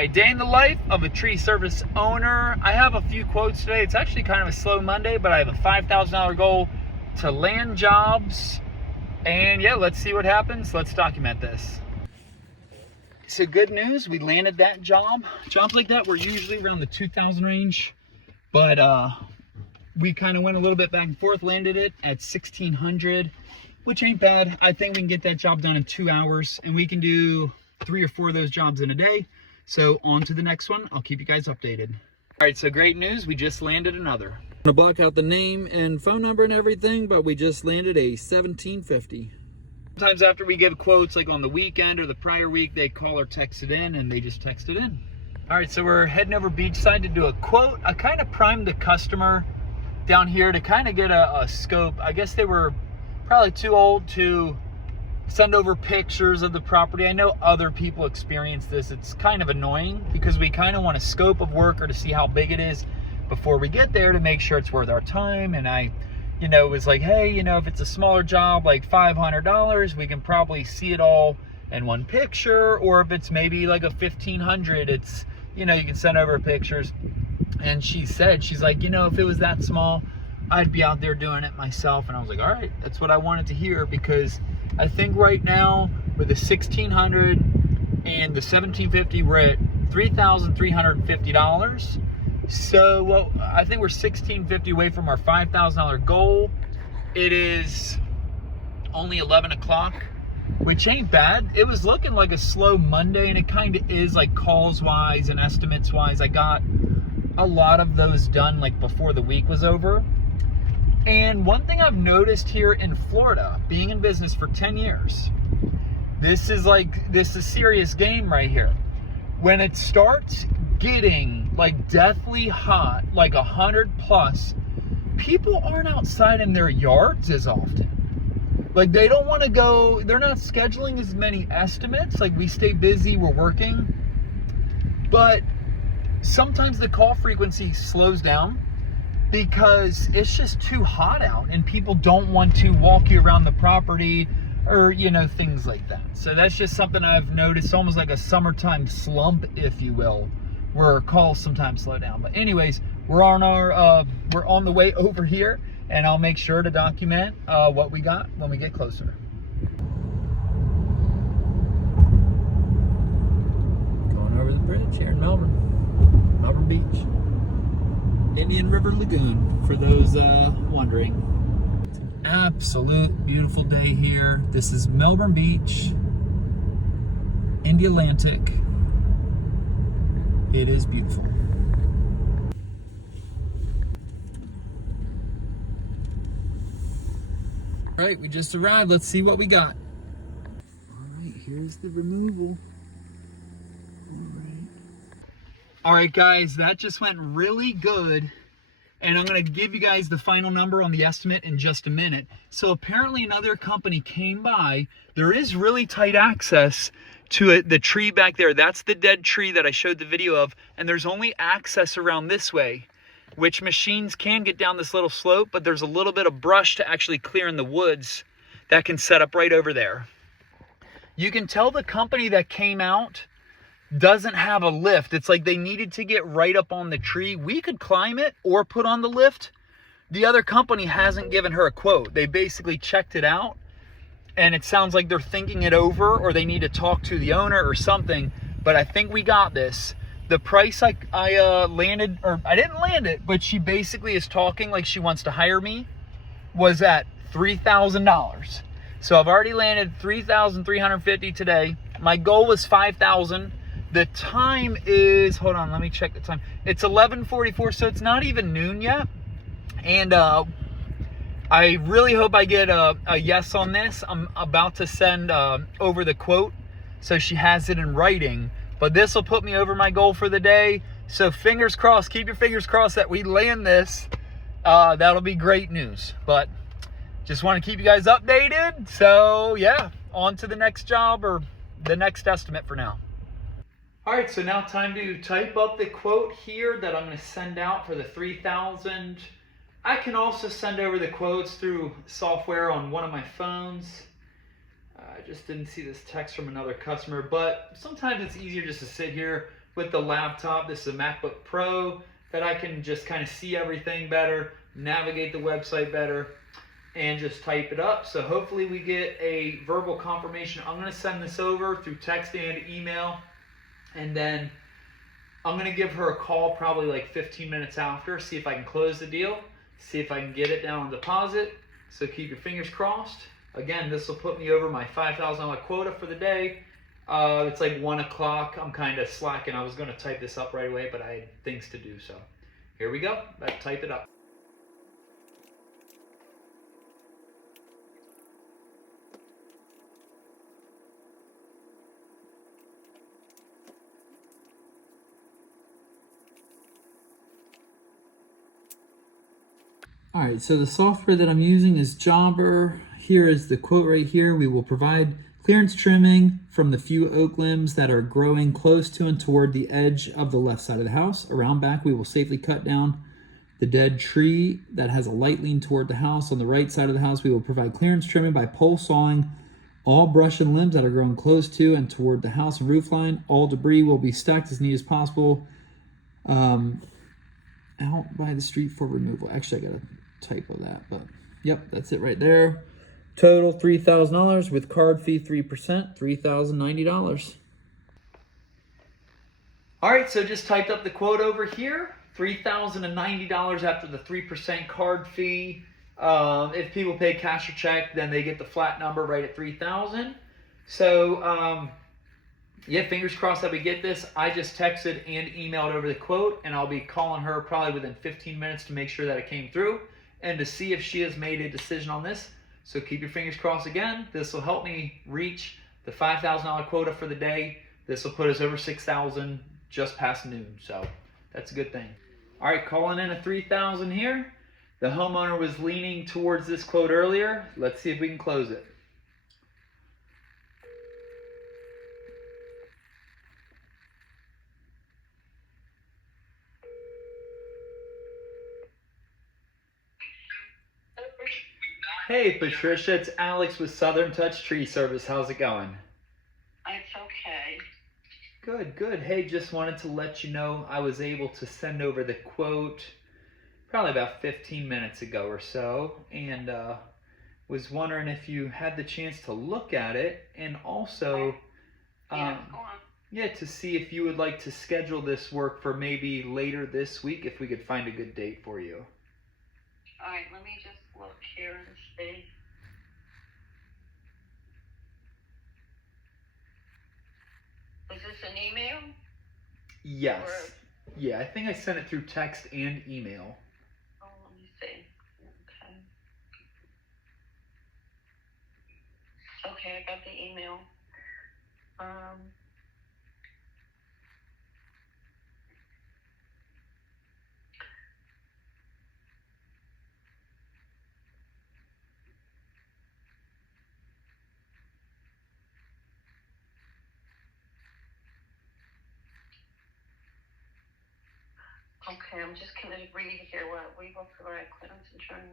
A day in the life of a tree service owner. I have a few quotes today. It's actually kind of a slow Monday, but I have a $5,000 goal to land jobs. And yeah, let's see what happens. Let's document this. So good news, we landed that job. Jobs like that were usually around the 2,000 range, but we kind of went a little bit back and forth, landed it at 1,600, which ain't bad. I think we can get that job done in 2 hours, and we can do 3 or 4 of those jobs in a day. So on to the next one. I'll keep you guys updated. All right, so great news. We just landed another. I'm gonna block out the name and phone number and everything, but we just landed a 1750. Sometimes after we give quotes, like on the weekend or the prior week, they call or text it in, and they just text it in. All right, so we're heading over beachside to do a quote. I kind of primed the customer down here to kind of get a scope. I guess they were probably too old to send over pictures of the property. I know other people experience this. It's kind of annoying because we kind of want a scope of work or to see how big it is before we get there to make sure it's worth our time. And I was like, hey, if it's a smaller job, like $500, we can probably see it all in one picture. Or if it's maybe like a 1,500, it's, you can send over pictures. And she's like, if it was that small, I'd be out there doing it myself. And I was like, all right, that's what I wanted to hear, because I think right now with the 1,600 and the 1,750, we're at $3,350. So I think we're $1,650 away from our $5,000 goal. It is only 11 o'clock, which ain't bad. It was looking like a slow Monday, and it kind of is, like calls wise and estimates wise. I got a lot of those done like before the week was over. And one thing I've noticed here in Florida, being in business for 10 years, this is serious game right here. When it starts getting like deathly hot, like 100 plus, people aren't outside in their yards as often. Like they don't want to go, they're not scheduling as many estimates. Like we stay busy, we're working, but sometimes the call frequency slows down because it's just too hot out and people don't want to walk you around the property or, things like that. So that's just something I've noticed, almost like a summertime slump, if you will, where calls sometimes slow down. But anyways, we're on the way over here, and I'll make sure to document what we got when we get closer. Going over the bridge here in Melbourne Beach. Indian River Lagoon, for those wondering. It's an absolute beautiful day here. This is Melbourne Beach, Indialantic. It is beautiful. All right, we just arrived. Let's see what we got. All right, here's the removal. All right, guys, that just went really good. And I'm going to give you guys the final number on the estimate in just a minute. So apparently another company came by. There is really tight access to it, the tree back there. That's the dead tree that I showed the video of. And there's only access around this way, which machines can get down this little slope, but there's a little bit of brush to actually clear in the woods that can set up right over there. You can tell the company that came out doesn't have a lift. It's like they needed to get right up on the tree. We could climb it or put on the lift. The other company hasn't given her a quote. They basically checked it out, and it sounds like they're thinking it over, or they need to talk to the owner or something. But I think we got this. The price I landed, or I didn't land it, but she basically is talking like she wants to hire me, was at $3,000. So I've already landed $3,350 today. My goal was $5,000. The time is, hold on, let me check the time. It's 11:44, so it's not even noon yet. And I really hope I get a yes on this. I'm about to send over the quote so she has it in writing. But this will put me over my goal for the day. So fingers crossed, keep your fingers crossed that we land this. That'll be great news. But just want to keep you guys updated. So yeah, on to the next job, or the next estimate for now. All right, so now time to type up the quote here that I'm going to send out for the 3,000. I can also send over the quotes through software on one of my phones. I just didn't see this text from another customer, but sometimes it's easier just to sit here, with the laptop. This is a MacBook Pro that I can just kind of see everything better, navigate the website better, and just type it up. So hopefully we get a verbal confirmation. I'm going to send this over through text and email, and then I'm going to give her a call probably like 15 minutes after, see if I can close the deal, see if I can get it down on deposit. So keep your fingers crossed. Again, this will put me over my $5,000 quota for the day. It's like 1 o'clock. I'm kind of slacking. I was going to type this up right away, but I had things to do. So here we go. Let's type it up. All right, so the software that I'm using is Jobber. Here is the quote right here. We will provide clearance trimming from the few oak limbs that are growing close to and toward the edge of the left side of the house. Around back, we will safely cut down the dead tree that has a light lean toward the house. On the right side of the house, we will provide clearance trimming by pole sawing all brush and limbs that are growing close to and toward the house and roof line. All debris will be stacked as neat as possible out by the street for removal. Actually, I got a typo that, but yep, that's it right there. Total $3,000 with card fee 3%, $3,090. All right, so just typed up the quote over here. $3,090 after the 3% card fee. If people pay cash or check, then they get the flat number right at $3,000. So yeah, fingers crossed that we get this. I just texted and emailed over the quote, and I'll be calling her probably within 15 minutes to make sure that it came through and to see if she has made a decision on this. So keep your fingers crossed again. This will help me reach the $5,000 quota for the day. This will put us over $6,000 just past noon. So that's a good thing. All right, calling in a $3,000 here. The homeowner was leaning towards this quote earlier. Let's see if we can close it. Hey Patricia, it's Alex with Southern Touch Tree Service. How's it going? It's okay. Good, good. Hey, just wanted to let you know I was able to send over the quote probably about 15 minutes ago or so, and was wondering if you had the chance to look at it, and also yeah, to see if you would like to schedule this work for maybe later this week if we could find a good date for you. All right, let me just look here and see. Was this an email? Yes. Yeah, I think I sent it through text and email. Oh, let me see. Okay. Okay, I got the email. Okay, I'm just going to read here what we will provide clearance and trimming.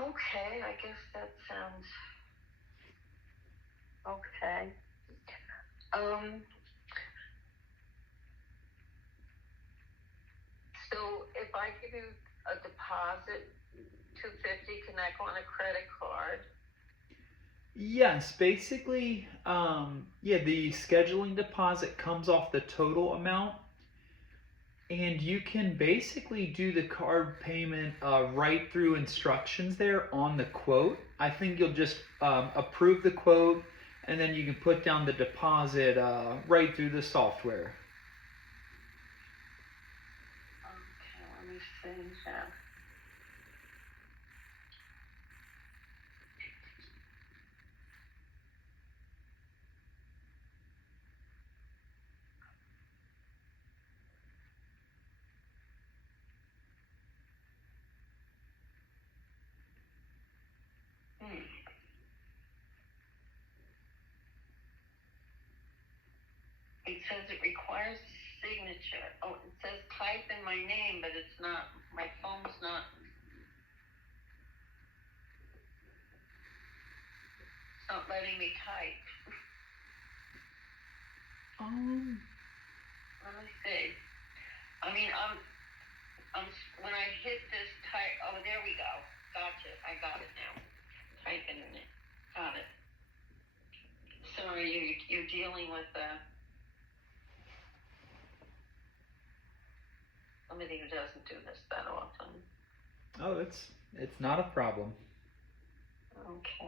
Okay, I guess that sounds okay. So if I give you a deposit, $250, can that go on a credit card? Yes, basically, yeah, the scheduling deposit comes off the total amount, and you can basically do the card payment right through instructions there on the quote. I think you'll just approve the quote, and then you can put down the deposit right through the software. Okay, let me see that. says it requires signature. Oh, it says type in my name, but it's not, my phone's not. It's not letting me type. Let me see. I mean, when I hit this type, oh, there we go. Gotcha. I got it now. Typing in it. Got it. Sorry, you're dealing with somebody who doesn't do this that often. Oh, it's not a problem. Okay.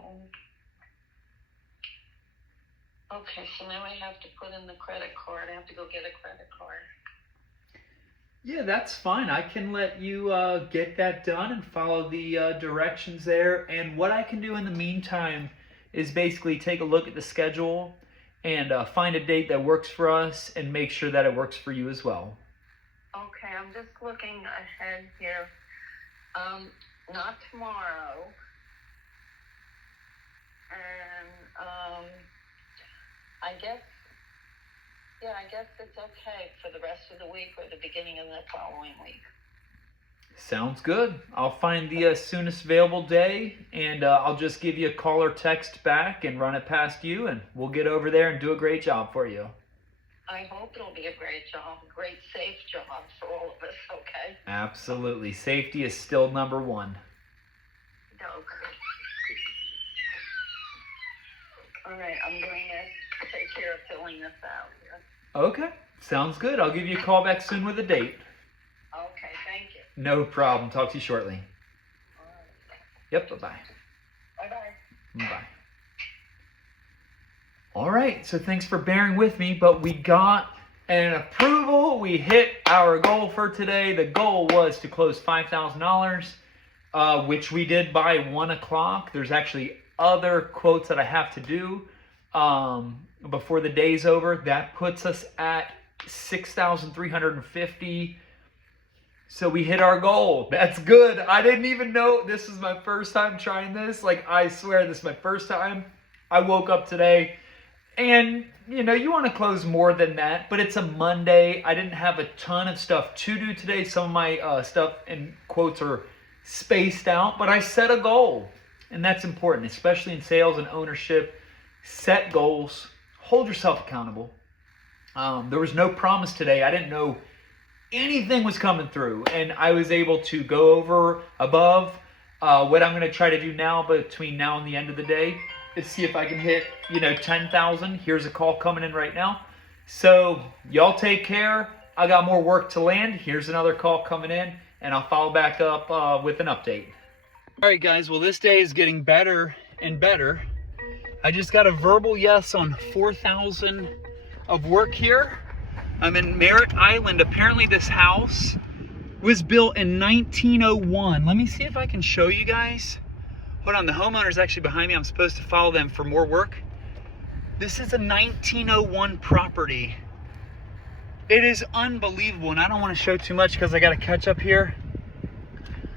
Okay, so now I have to put in the credit card. I have to go get a credit card. Yeah, that's fine. I can let you get that done and follow the directions there. And what I can do in the meantime is basically take a look at the schedule and find a date that works for us and make sure that it works for you as well. Okay, I'm just looking ahead here. Not tomorrow. And I guess it's okay for the rest of the week or the beginning of the following week. Sounds good. I'll find the soonest available day, and I'll just give you a call or text back and run it past you, and we'll get over there and do a great job for you. I hope it'll be a great job, a great safe job for all of us, okay? Absolutely. Safety is still number one. Okay. All right, I'm going to take care of filling this out here. Okay. Sounds good. I'll give you a call back soon with a date. Okay, thank you. No problem. Talk to you shortly. All right. Yep. Bye-bye. Bye-bye. Bye. All right. So thanks for bearing with me, but we got an approval. We hit our goal for today. The goal was to close $5,000, which we did by 1 o'clock. There's actually other quotes that I have to do before the day's over. That puts us at $6,350. So we hit our goal. That's good. I didn't even know this is my first time trying this. Like, I swear this is my first time. I woke up today and, you want to close more than that, but it's a Monday. I didn't have a ton of stuff to do today. Some of my stuff and quotes are spaced out, but I set a goal. And that's important, especially in sales and ownership. Set goals. Hold yourself accountable. There was no promise today. I didn't know anything was coming through, and I was able to go over above what I'm going to try to do now between now and the end of the day is see if I can hit 10,000. Here's a call coming in right now. So y'all take care. I got more work to land. Here's another call coming in, and I'll follow back up with an update. All right, guys. Well, this day is getting better and better. I just got a verbal yes on 4,000 of work here. I'm in Merritt Island. Apparently this house was built in 1901. Let me see if I can show you guys. Hold on, the homeowner's actually behind me. I'm supposed to follow them for more work. This is a 1901 property. It is unbelievable, and I don't want to show too much because I got to catch up here.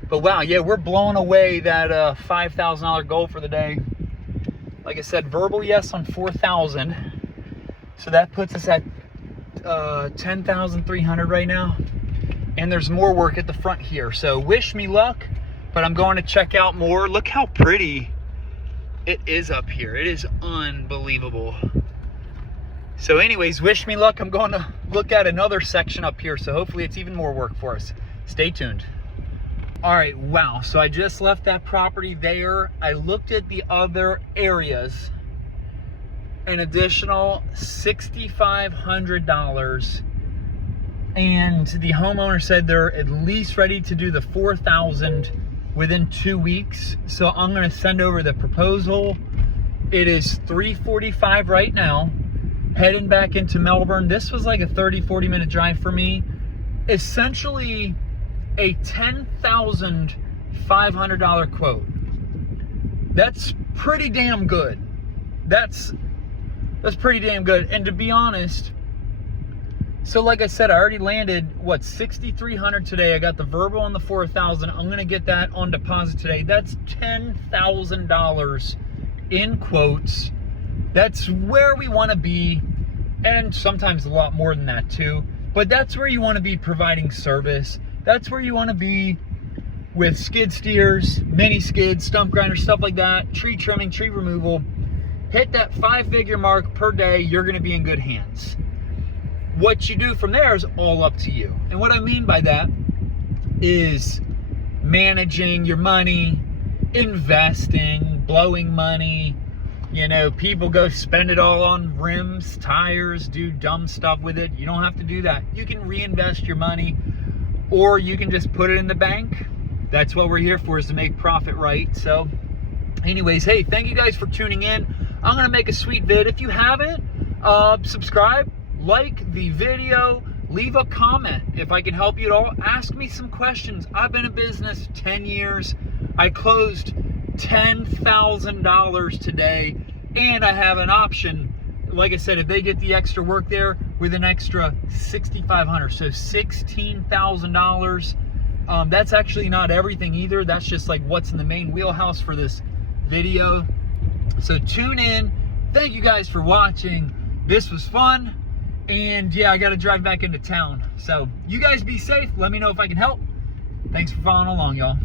But wow, yeah, we're blowing away that $5,000 goal for the day. Like I said, verbal yes on 4,000. So that puts us at 10,300 right now. And there's more work at the front here. So wish me luck, but I'm going to check out more. Look how pretty it is up here. It is unbelievable. So anyways, wish me luck. I'm going to look at another section up here. So hopefully it's even more work for us. Stay tuned. All right, wow. So I just left that property there. I looked at the other areas. An additional $6,500. And the homeowner said they're at least ready to do the 4,000 within 2 weeks. So I'm going to send over the proposal. It is 3:45 right now. Heading back into Melbourne. This was like a 30-40 minute drive for me. Essentially a $10,500 quote. That's pretty damn good. That's pretty damn good. And to be honest, so like I said, I already landed, what, $6,300 today. I got the verbal on the 4,000. I'm going to get that on deposit today. That's $10,000 in quotes. That's where we want to be. and sometimes a lot more than that too. But that's where you want to be providing service. That's where you want to be with skid steers, mini skids, stump grinders, stuff like that, tree trimming, tree removal. Hit that 5-figure mark per day, you're going to be in good hands. What you do from there is all up to you. And what I mean by that is managing your money, investing, blowing money. You know, people go spend it all on rims, tires, do dumb stuff with it. You don't have to do that. You can reinvest your money, or you can just put it in the bank. That's what we're here for, is to make profit, right? So anyways, hey, thank you guys for tuning in. I'm going to make a sweet vid. If you haven't, subscribe, like the video, leave a comment if I can help you at all. Ask me some questions. I've been in business 10 years. I closed $10,000 today, and I have an option. Like I said, if they get the extra work there, with an extra $6,500, so $16,000. That's actually not everything either. That's just like what's in the main wheelhouse for this video. So tune in. Thank you guys for watching. This was fun. And yeah, I got to drive back into town. So you guys be safe. Let me know if I can help. Thanks for following along, y'all.